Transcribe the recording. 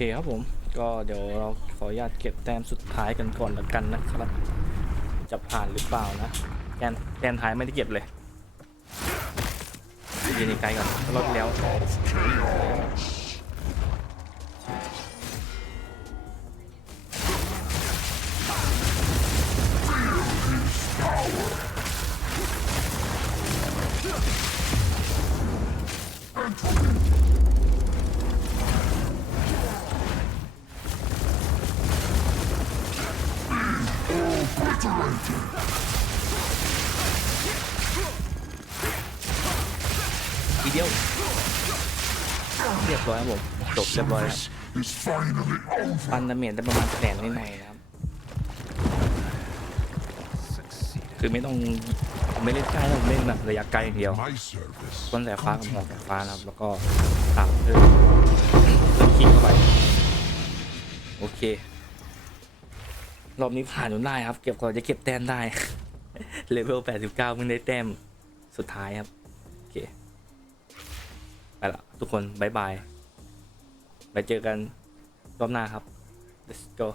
คครับผม ก็เดี๋ยวเราขออนุญาตเก็บแต้มสุดท้ายกันก่อนละกันนะครับ จะผ่านหรือเปล่านะแต้มแต้มท้ายไม่ได้เก็บเลยยืนไกลก่อนรอบแล้ว ทีเดียวเรียบร้อยครับผมจบเรียบร้อยแล้ว is finally over. ปันดาเมจได้ประมาณแสนนิดหน่อยนะครับ คือไม่ต้องไม่เล่นใกล้ผมเล่นแบบระยะไกลอย่างเดียวต้นสายฟ้ากับหมอกสายฟ้านะครับ แล้วก็ตามเพิ่มเพิ่มคิงเข้าไป โอเค รอบนี้ผ่านจนได้ครับ เก็บก่อนจะเก็บแต้มได้ เลเวล 89เพิ่งได้แต้มสุดท้ายครับ โอเค ไปละทุกคนบายบาย ไปเจอกันรอบหน้าครับ let's go